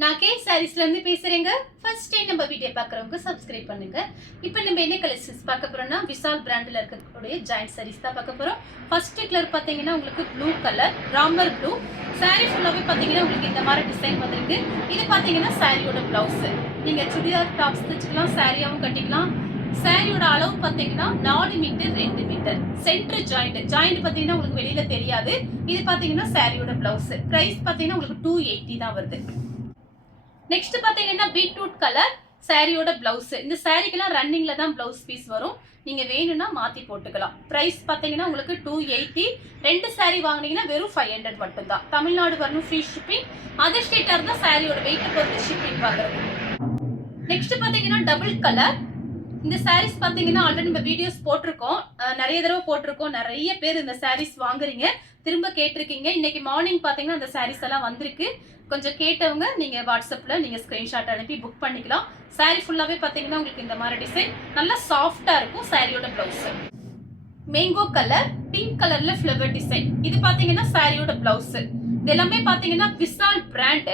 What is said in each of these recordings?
நான் கே சாரீஸ்ல இருந்து பேசுறேங்க. ஃபர்ஸ்ட் டைம் நம்ம வீடியோ பார்க்குறவங்க சப்ஸ்கிரைப் பண்ணுங்க. இப்போ நம்ம என்ன கலெக்ஷன்ஸ் பார்க்க போறோம்னா விசால் பிராண்டில் இருக்கக்கூடிய ஜாயிண்ட் சாரீஸ் தான் பார்க்க போறோம். ஃபர்ஸ்ட் கலர் பார்த்தீங்கன்னா உங்களுக்கு blue colour Ramar blue. Sari ஃபுல்லாகவே பார்த்தீங்கன்னா உங்களுக்கு இந்த மாதிரி டிசைன் வந்திருக்கு. இது பார்த்தீங்கன்னா சாரியோட பிளவுஸ். நீங்க சுடிதார் டாப்ஸ் தைச்சுக்கலாம், சாரியாவும் கட்டிக்கலாம். சாரியோட அளவு பார்த்தீங்கன்னா 4 மீட்டர் 2 மீட்டர். சென்டர் ஜாயிண்ட் பார்த்தீங்கன்னா உங்களுக்கு வெளியில தெரியாது. இது பார்த்தீங்கன்னா சாரியோட பிளவுஸ். பிரைஸ் பார்த்தீங்கன்னா உங்களுக்கு 280 தான் வருது. நெக்ஸ்ட் பாத்தீங்கன்னா பீட்ரூட் கலர் சாரியோட பிளவுஸ். இந்த சாரிக்கெல்லாம் ரன்னிங்ல தான் பிளவுஸ் பீஸ் வரும். நீங்க வேணும்னா மாத்தி போட்டுக்கலாம். பிரைஸ் பாத்தீங்கன்னா உங்களுக்கு 280. ரெண்டு சாரி வாங்குனீங்கன்னா வெறும் 500 மட்டும் தான். தமிழ்நாடு வரணும் ஃப்ரீ ஷிப்பிங். அதர் ஸ்டேட்டா இருந்தா சாரியோட வெயிட் பொறுத்து ஷிப்பிங் பாக்குறது. நெக்ஸ்ட் பாத்தீங்கன்னா டபுள் கலர். இந்த சாரீஸ் பாத்தீங்கன்னா ஆல்ரெடி நம்ம வீடியோஸ் போட்டிருக்கோம், நிறைய தடவை போட்டிருக்கோம். நிறைய பேர் இந்த சாரீஸ் வாங்குறீங்க, திரும்ப கேட்டிருக்கீங்க. இன்னைக்கு மார்னிங் பாத்தீங்கன்னா அந்த சாரீஸ் எல்லாம் வந்திருக்கு. கொஞ்சம் கேட்டவங்க நீங்க வாட்ஸ்அப்ல நீங்க ஸ்கிரீன்ஷாட் அனுப்பி புக் பண்ணிக்கலாம். சாரி ஃபுல்லாவே பாத்தீங்கன்னா உங்களுக்கு இந்த மாதிரி டிசைன் நல்லா சாஃப்டா இருக்கும். சாரியோட பிளவுஸ் மேங்கோ கலர் பிங்க் கலர்ல ஃப்ளவர் டிசைன். இது பாத்தீங்கன்னா சாரியோட பிளவுஸ். இது எல்லாமே பாத்தீங்கன்னா விசால் பிராண்ட்.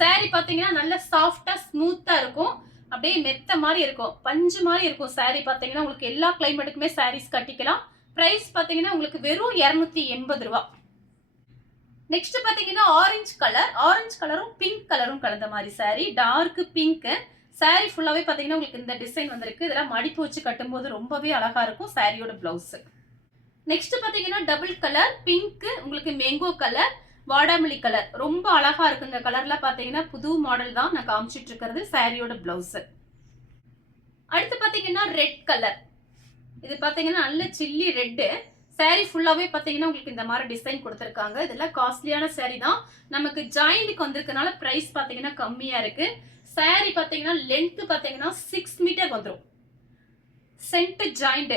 சாரி பாத்தீங்கன்னா நல்லா சாஃப்டா ஸ்மூத்தா இருக்கும். அப்படியே மெத்த மாதிரி இருக்கும், பஞ்சு மாதிரி இருக்கும். சாரி பாத்தீங்கன்னா உங்களுக்கு எல்லா கிளைமேட்டுக்குமே சாரீஸ் கட்டிக்கலாம். பிரைஸ் பாத்தீங்கன்னா உங்களுக்கு வெறும் 280 ரூபாய். நெக்ஸ்ட் பாத்தீங்கன்னா ஆரஞ்சு கலரும் பிங்க் கலரும் கலந்த மாதிரி சாரி. டார்க் பிங்க் சாரி ஃபுல்லாவே பாத்தீங்கன்னா உங்களுக்கு இந்த டிசைன் வந்திருக்கு. இதெல்லாம் மடிப்பு வச்சு கட்டும்போது ரொம்பவே அழகா இருக்கும். சாரியோட பிளவுஸ். நெக்ஸ்ட் பாத்தீங்கன்னா டபுள் கலர் பிங்க், உங்களுக்கு மேங்கோ கலர், வாடாமல்லி கலர். ரொம்ப அழகா இருக்கு இந்த கலர்ல. பாத்தீங்கன்னா புது மாடல் தான் நான் காமிச்சிட்டு இருக்கிறது. சாரியோட பிளவுஸ். அடுத்து பாத்தீங்கன்னா ரெட் கலர். இது பாத்தீங்கன்னா நல்ல சில்லி ரெட். சாரி ஃபுல்லாவே பாத்தீங்கன்னா உங்களுக்கு இந்த மாதிரி டிசைன் கொடுத்திருக்காங்க. இதெல்லாம் காஸ்ட்லியான சாரி தான். நமக்கு ஜாயிண்ட்க்கு வந்திருக்கனால பிரைஸ் பாத்தீங்கன்னா கம்மியா இருக்கு. சாரி பாத்தீங்கன்னா லென்த் பாத்தீங்கன்னா 6 மீட்டர் வந்துடும். Centre joint.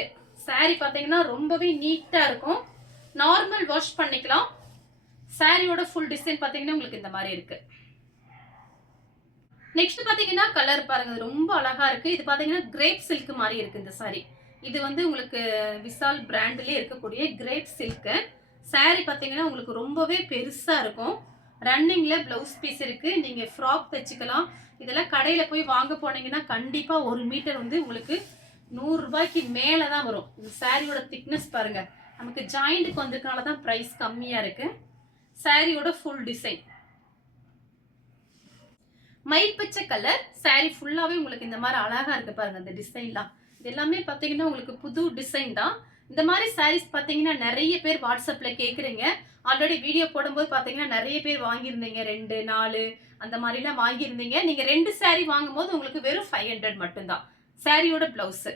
சாரி பாத்தீங்கன்னா ரொம்பவே நீட்டா இருக்கும். நார்மல் வாஷ் பண்ணிக்கலாம். சாரியோட ஃபுல் டிசைன் பாத்தீங்கன்னா உங்களுக்கு இந்த மாதிரி இருக்கு. நெக்ஸ்ட் பாத்தீங்கன்னா கலர் பாருங்க, ரொம்ப அழகா இருக்கு. இது பாத்தீங்கன்னா கிரேப் சில்க் மாதிரி இருக்கு இந்த சாரி. இது வந்து உங்களுக்கு விசால் பிராண்ட்லயே இருக்கக்கூடிய கிரேப் சில்க் சாரி. பாத்தீங்கன்னா உங்களுக்கு ரொம்பவே பெருசா இருக்கும். ரன்னிங்ல பிளவுஸ் பீஸ் இருக்கு. நீங்க ஃப்ராக் தைச்சுக்கலாம். இதெல்லாம் கடையில போய் வாங்க போனீங்கன்னா கண்டிப்பா 1 மீட்டர் வந்து உங்களுக்கு 100 ரூபாய்க்கு மேலதான் வரும். இந்த சாரியோட திக்னஸ் பாருங்க. நமக்கு ஜாயிண்ட்க்கு வந்திருக்கனாலதான் பிரைஸ் கம்மியா இருக்கு. சாரியோட ஃபுல் டிசைன் மயில் பச்சை கலர். சாரி ஃபுல்லாவே உங்களுக்கு இந்த மாதிரி அழகா இருக்கு பாருங்க. இந்த டிசைன்லாம் எல்லாமே பாத்தீங்கன்னா உங்களுக்கு புது டிசைன் தான். இந்த மாதிரி சாரீஸ் பாத்தீங்கன்னா நிறைய பேர் வாட்ஸ்அப்ல கேக்குறீங்க. ஆல்ரெடி வீடியோ போடும்போது பாத்தீங்கன்னா நிறைய பேர் வாங்கியிருந்தீங்க. 2 4 அந்த மாதிரி எல்லாம் வாங்கியிருந்தீங்க. நீங்க 2 சாரி வாங்கும் போது உங்களுக்கு வெறும் 500 மட்டும்தான். சாரியோட பிளவுஸ்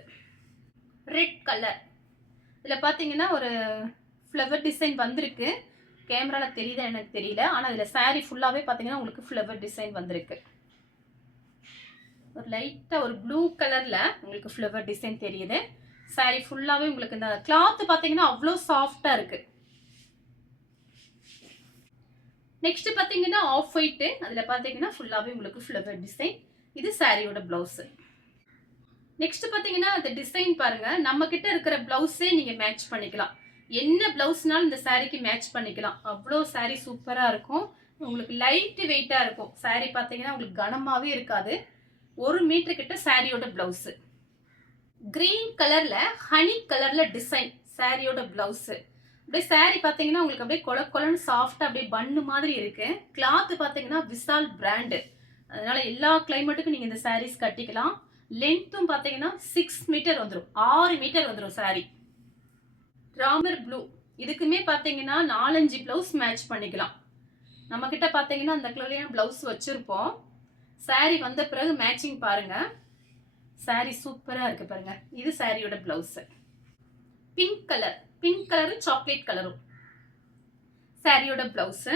ரெட் கலர். இதுல பாத்தீங்கன்னா ஒரு ஃப்ளவர் டிசைன் வந்திருக்கு. கேமரால தெரியுதா எனக்கு தெரியல. ஆனா இதுல சாரி ஃபுல்லாவே பாத்தீங்கன்னா உங்களுக்கு ஃப்ளவர் டிசைன் வந்திருக்கு. ஒரு லைட்டா ஒரு ப்ளூ கலர்ல உங்களுக்கு ஃப்ளவர் டிசைன் தெரியுது. சாரி ஃபுல்லாவே உங்களுக்கு இந்த கிளாத் பாத்தீங்கன்னா அவ்வளவு சாஃப்டா இருக்கு. நெக்ஸ்ட் பாத்தீங்கன்னா ஆஃப் ஒயிட். அதுல பாத்தீங்கன்னா ஃபுல்லாவே உங்களுக்கு ஃப்ளவர் டிசைன். இது சாரியோட பிளவுஸ். நெக்ஸ்ட் பாத்தீங்கன்னா அந்த டிசைன் பாருங்க. நம்ம கிட்ட இருக்கிற பிளவுஸே நீங்க மேட்ச் பண்ணிக்கலாம். என்ன பிளவுஸ்னாலும் இந்த சாரிக்கு மேட்ச் பண்ணிக்கலாம். அவ்வளோ சாரி சூப்பரா இருக்கும். உங்களுக்கு லைட் வெயிட்டா இருக்கும். சாரி பாத்தீங்கன்னா உங்களுக்கு கனமாவே இருக்காது. 1 மீட்டர் கிட்ட சாரியோட பிளவுஸ். கிரீன் கலர்ல ஹனி கலர்ல டிசைன் சாரியோட பிளவுஸ். அப்படியே சாரி பாத்தீங்கன்னா உங்களுக்கு அப்படியே கொல கொலன்னு சாஃப்டா அப்படியே பன்னு மாதிரி இருக்கு. கிளாத் பாத்தீங்கன்னா விசால் பிராண்ட். அதனால எல்லா கிளைமேட்டுக்கும் நீங்க இந்த சாரீஸ் கட்டிக்கலாம். லென்த்தும் பாத்தீங்கன்னா 6 மீட்டர் வந்துடும். 6 மீட்டர் வந்துடும் சாரி. ராமர் ப்ளூ. இதுக்குமே பாத்தீங்கன்னா 4-5 பிளவுஸ் மேட்ச் பண்ணிக்கலாம். நம்ம கிட்ட பாத்தீங்கன்னா அந்த கலர்லயும் பிளவுஸ் வச்சிருப்போம். சாரி வந்த பிறகு மேட்சிங் பாருங்க. சாரி சூப்பரா இருக்கு பாருங்க. இது சாரியோட பிளவுஸ். பிங்க் கலரும் சாக்லேட் கலரும் சாரியோட பிளவுஸ்.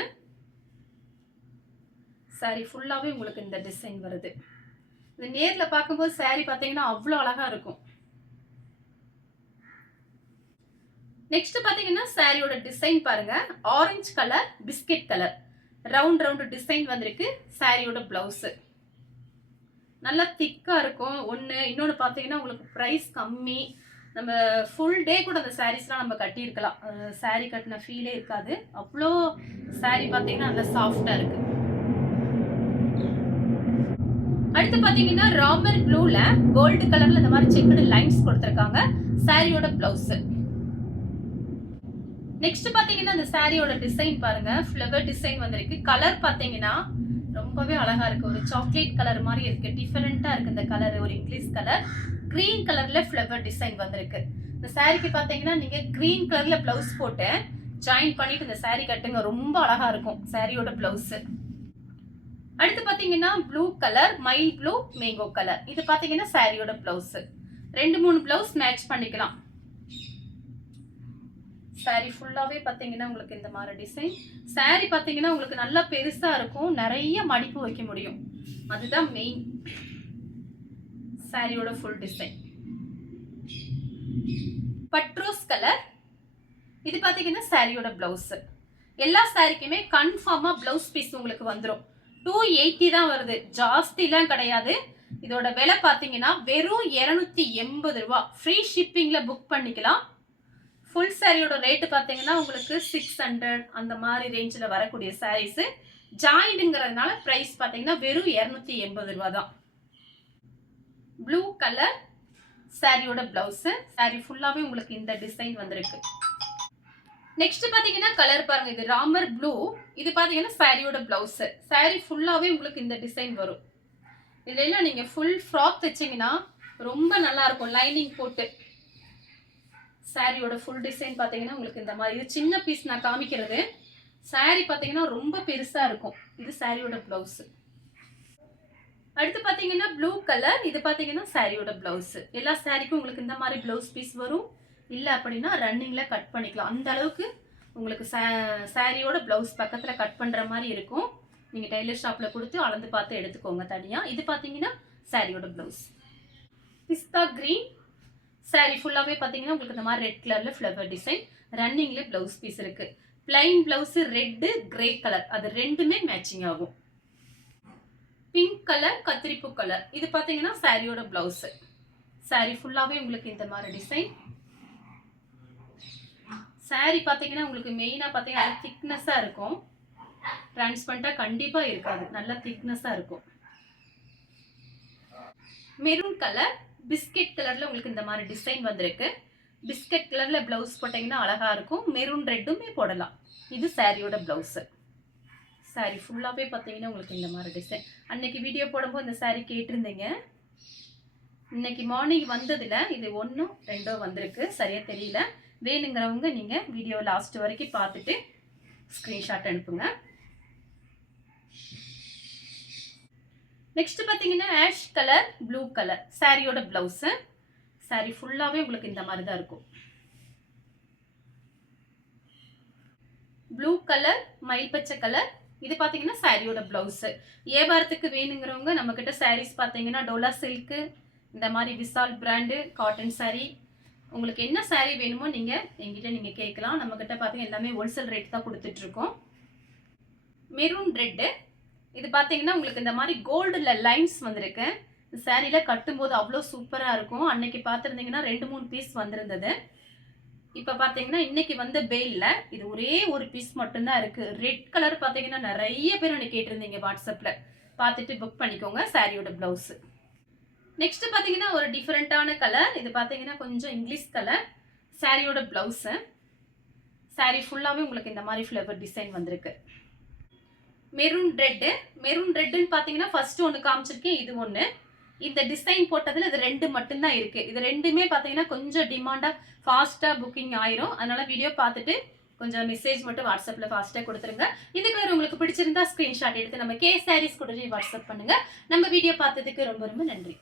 சாரி ஃபுல்லாவே உங்களுக்கு இந்த டிசைன் வருது. இது நேர்ல பார்க்கும்போது சாரி பாத்தீங்கன்னா அவ்வளவு அழகா இருக்கும். நெக்ஸ்ட் பாத்தீங்கன்னா சாரியோட டிசைன் பாருங்க. Orange colour biscuit colour round design வந்திருக்கு. சாரியோட பிளவுஸ் நல்லா திக்கா இருக்கும். இன்னொன்னு பாத்தீங்கன்னா உங்களுக்கு பிரைஸ் கம்மி. நம்ம ஃபுல் டே கூட அந்த சாரீஸ்லாம் நம்ம கட்டி இருக்கலாம். சாரி கட்டின ஃபீலே இருக்காது. அவ்வளோ சாரி பாத்தீங்கன்னா நல்லா சாஃப்டா இருக்கு. அடுத்து பாத்தீங்கன்னா ராமர் ப்ளூல கோல்டு கலர்ல இந்த மாதிரி செக்குடு லைன்ஸ் கொடுத்திருக்காங்க. சாரியோட பிளவுஸ். நெக்ஸ்ட் பாத்தீங்கன்னா இந்த சாரியோட டிசைன் பாருங்க, ஃப்ளவர் டிசைன் வந்திருக்கு. கலர் பாத்தீங்கன்னா ரொம்பவே அழகா இருக்கு. ஒரு சாக்லேட் கலர் மாதிரி இருக்கு. டிஃபரெண்டா இருக்கு இந்த கலர். ஒரு இங்கிலீஷ் கலர் கிரீன் கலர்ல ஃப்ளவர் டிசைன் வந்திருக்கு. இந்த சாரிக்கு பாத்தீங்கன்னா நீங்க கிரீன் கலர்ல பிளவுஸ் போட்டு ஜாயின் பண்ணிட்டு இந்த சாரி கட்டுங்க, ரொம்ப அழகா இருக்கும் சாரியோட பிளவுஸ். அடுத்து பாத்தீங்கன்னா blue colour, mile blue, mango colour. இது பாத்தீங்கன்னா சாரியோட பிளவுஸ். 2-3 பிளவுஸ் மேட்ச் பண்ணிக்கலாம். சாரி ஃபுல்லாவே பாத்தீங்கன்னா உங்களுக்கு இந்த மாதிரி டிசைன். சாரி பாத்தீங்கன்னா உங்களுக்கு நல்லா பெருசா இருக்கும், நிறைய மடிப்பு வைக்க முடியும். அதுதான் மெயின் சாரியோட ஃபுல் டிசைன். பட்ரோஸ் கலர். இது பாத்தீங்கன்னா சாரியோட பிளவுஸ். எல்லா சாரிக்குமே கன்ஃபார்மா பிளவுஸ் பீஸ் உங்களுக்கு வந்துடும். 280 தான் வருது, ஜாஸ்திலாம் கிடையாது. இதோட விலை பாத்தீங்கன்னா வெறும் 280 ரூபாய். ஃப்ரீ ஷிப்பிங்ல புக் பண்ணிக்கலாம். ஃபுல் சாரியோட ரேட்டு பாத்தீங்கன்னா உங்களுக்கு 600 அந்த மாதிரி ரேஞ்சில் வரக்கூடிய சாரீஸ். ஜாயிண்ட்ங்கிறதுனால பிரைஸ் பாத்தீங்கன்னா வெறும் 280 ரூபாய் தான். ப்ளூ கலர் சாரியோட பிளவுஸ். சாரி ஃபுல்லாவே உங்களுக்கு இந்த டிசைன் வந்திருக்கு. நெக்ஸ்ட் பாத்தீங்கன்னா கலர் பாருங்க, இது ராமர் ப்ளூ. இது பாத்தீங்கன்னா சாரியோட பிளவுஸ். சாரி ஃபுல்லாவே உங்களுக்கு இந்த டிசைன் வரும். இதுல நீங்க ஃபுல் ஃப்ராக் தைச்சீங்கன்னா ரொம்ப நல்லா இருக்கும் லைனிங் போட்டு. சாரியோட ஃபுல் டிசைன் பாத்தீங்கன்னா உங்களுக்கு இந்த மாதிரி. இது சின்ன பீஸ் நான் காமிக்கிறது. சாரி பாத்தீங்கன்னா ரொம்ப பெருசா இருக்கும். இது சாரியோட பிளவுஸ். அடுத்து பாத்தீங்கன்னா ப்ளூ கலர். இது பாத்தீங்கன்னா சாரியோட பிளவுஸ். எல்லா சாரிக்கும் உங்களுக்கு இந்த மாதிரி பிளவுஸ் பீஸ் வரும். இல்ல அப்படின்னா ரன்னிங்ல கட் பண்ணிக்கலாம். அந்த அளவுக்கு உங்களுக்கு சாரியோட பிளவுஸ் பக்கத்துல கட் பண்ற மாதிரி இருக்கும். நீங்க டெய்லர் ஷாப்ல கொடுத்து அளந்து பார்த்து எடுத்துக்கோங்க தனியா. இது பாத்தீங்கன்னா சாரியோட பிளவுஸ். பிஸ்தா கிரீன். சாரி ஃபுல்லாவே பாத்தீங்கன்னா உங்களுக்கு இந்த மாதிரி ரெட் கலர்ல ஃப்ளவர் டிசைன். ரன்னிங்ல பிளவுஸ் பீஸ் இருக்கு. Plain blouse red, grey colour, அது ரெண்டுமே மேட்சிங் ஆகும். பிங்க் கலர், கத்திரிப்பூ கலர். இது பாத்தீங்கன்னா சாரியோட பிளவுஸ். சாரி ஃபுல்லாவே உங்களுக்கு இந்த மாதிரி டிசைன். சாரி பாத்தீங்கன்னா உங்களுக்கு மெயினா பாத்தீங்கன்னா திக்னஸா இருக்கும். டிரான்ஸ்பரண்டா கண்டிப்பா இருக்காது, நல்ல திக்னஸா இருக்கும். மெரூன் கலர், பிஸ்கெட் கலர்ல உங்களுக்கு இந்த மாதிரி டிசைன் வந்திருக்கு. பிஸ்கெட் கலர்ல பிளவுஸ் போட்டீங்கன்னா அழகா இருக்கும். மெரூன் ரெட்டுமே போடலாம். இது சாரியோட பிளவுஸ். சாரி ஃபுல்லாவே பாத்தீங்கன்னா உங்களுக்கு இந்த மாதிரி டிசைன். அன்னைக்கு வீடியோ போடும்போது இந்த சாரி கேட்டிருந்தீங்க. இன்னைக்கு மார்னிங் வந்ததுல இது 1 2 வந்திருக்கு, சரியா தெரியல. வேணுங்கிறவங்க நீங்க வீடியோ லாஸ்ட் வரைக்கும் பார்த்துட்டு ஸ்கிரீன்ஷாட் அனுப்புங்க. நெக்ஸ்ட் பாத்தீங்கன்னா ஆஷ் கலர், ப்ளூ கலர். சாரியோட பிளவுஸ். சாரி ஃபுல்லாவே உங்களுக்கு இந்த மாதிரி தான் இருக்கும். ப்ளூ கலர், மயில் பச்சை கலர். இது பாத்தீங்கன்னா சாரியோட பிளவுஸ். வியாபாரத்துக்கு வேணுங்கிறவங்க நம்ம கிட்ட சாரீஸ் பாத்தீங்கன்னா டோலா சில்க், இந்த மாதிரி விசால் பிராண்டு காட்டன் சாரி, உங்களுக்கு என்ன சாரி வேணுமோ நீங்க என்கிட்ட நீங்க கேட்கலாம். நம்ம கிட்ட பாத்தீங்கன்னா எல்லாமே ஹோல்சேல் ரேட் தான் கொடுத்துட்டு இருக்கோம். Maroon red. இது பாத்தீங்கன்னா உங்களுக்கு இந்த மாதிரி கோல்டுல லைன்ஸ் வந்திருக்கு. இந்த சாரியில கட்டும்போது அவ்வளோ சூப்பரா இருக்கும். அன்னைக்கு பார்த்துருந்தீங்கன்னா 2-3 பீஸ் வந்திருந்தது. இப்ப பாத்தீங்கன்னா இன்னைக்கு வந்த பேல்ல இது ஒரே ஒரு பீஸ் மட்டும்தான் இருக்கு. ரெட் கலர் பாத்தீங்கன்னா நிறைய பேர் எனக்கு கேட்டிருந்தீங்க வாட்ஸ்அப்ல. பார்த்துட்டு புக் பண்ணிக்கோங்க. சாரியோட பிளவுஸ். நெக்ஸ்ட் பாத்தீங்கன்னா ஒரு டிஃபரெண்டான கலர். இது பாத்தீங்கன்னா கொஞ்சம் இங்கிலீஷ் கலர். சாரியோட பிளவுஸ். சாரி ஃபுல்லாவே உங்களுக்கு இந்த மாதிரி ஃப்ளவர் டிசைன் வந்திருக்கு. Maroon red. மெரூன் ரெட்னு பாத்தீங்கன்னா ஃபர்ஸ்ட் ஒன்னு காமிச்சிருக்கேன், இது ஒன்னு. இந்த டிசைன் போட்டதுல இது 2 மட்டும் தான் இருக்கு. இது ரெண்டுமே பாத்தீங்கன்னா கொஞ்சம் டிமாண்டா ஃபாஸ்டா புக்கிங் ஆயிரும். அதனால வீடியோ பார்த்துட்டு கொஞ்சம் மெசேஜ் மட்டும் வாட்ஸ்அப்ல ஃபாஸ்டா கொடுத்துருங்க. இதுக்கு உங்களுக்கு பிடிச்சிருந்தா ஸ்கிரீன்ஷாட் எடுத்து நம்ம கே சாரீஸ் கூட வாட்ஸ்அப் பண்ணுங்க. நம்ம வீடியோ பார்த்ததுக்கு ரொம்ப ரொம்ப நன்றி.